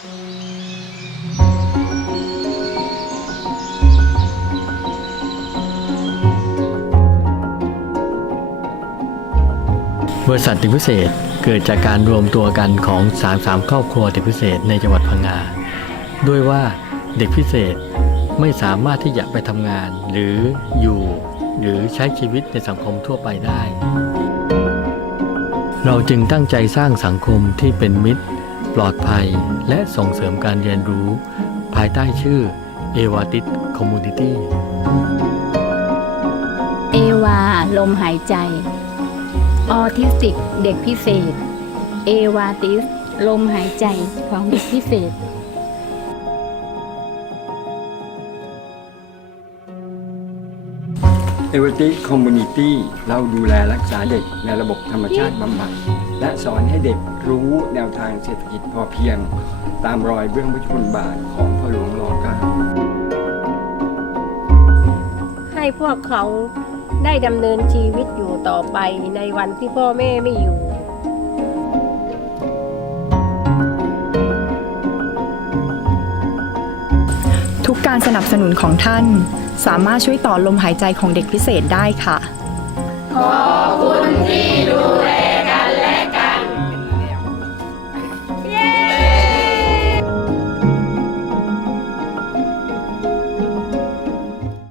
บริษัทเด็กพิเศษเกิดจากการรวมตัวกันของ33ครอบครัวเด็กพิเศษในจังหวัดพังงา ด้วยว่าเด็กพิเศษไม่สามารถที่จะไปทำงาน หรืออยู่หรือใช้ชีวิตในสังคมทั่วไปได้ เราจึงตั้งใจสร้างสังคมที่เป็นมิตร ปลอดภัยและส่งเสริมการเรียนรู้ ภายใต้ชื่อเอวาติสคอมมูนิตี้เอวาลมหายใจ ออทิสติกเด็กพิเศษ เอวาติสลมหายใจของเด็กพิเศษ เอเวอร์ตี้คอมมูนิตี้เราดูแลรักษาเด็กในระบบธรรมชาติบำบัด และสอนให้เด็กรู้แนวทางเศรษฐกิจพอเพียง ตามรอยเบื้องพระชนบาทของพ่อหลวงรอเก้าให้พวกเขาได้ดำเนินชีวิตอยู่ต่อไปในวันที่พ่อแม่ไม่อยู่ ทุกการสนับสนุนของท่าน สามารถช่วยต่อลมหายใจของเด็กพิเศษได้ค่ะ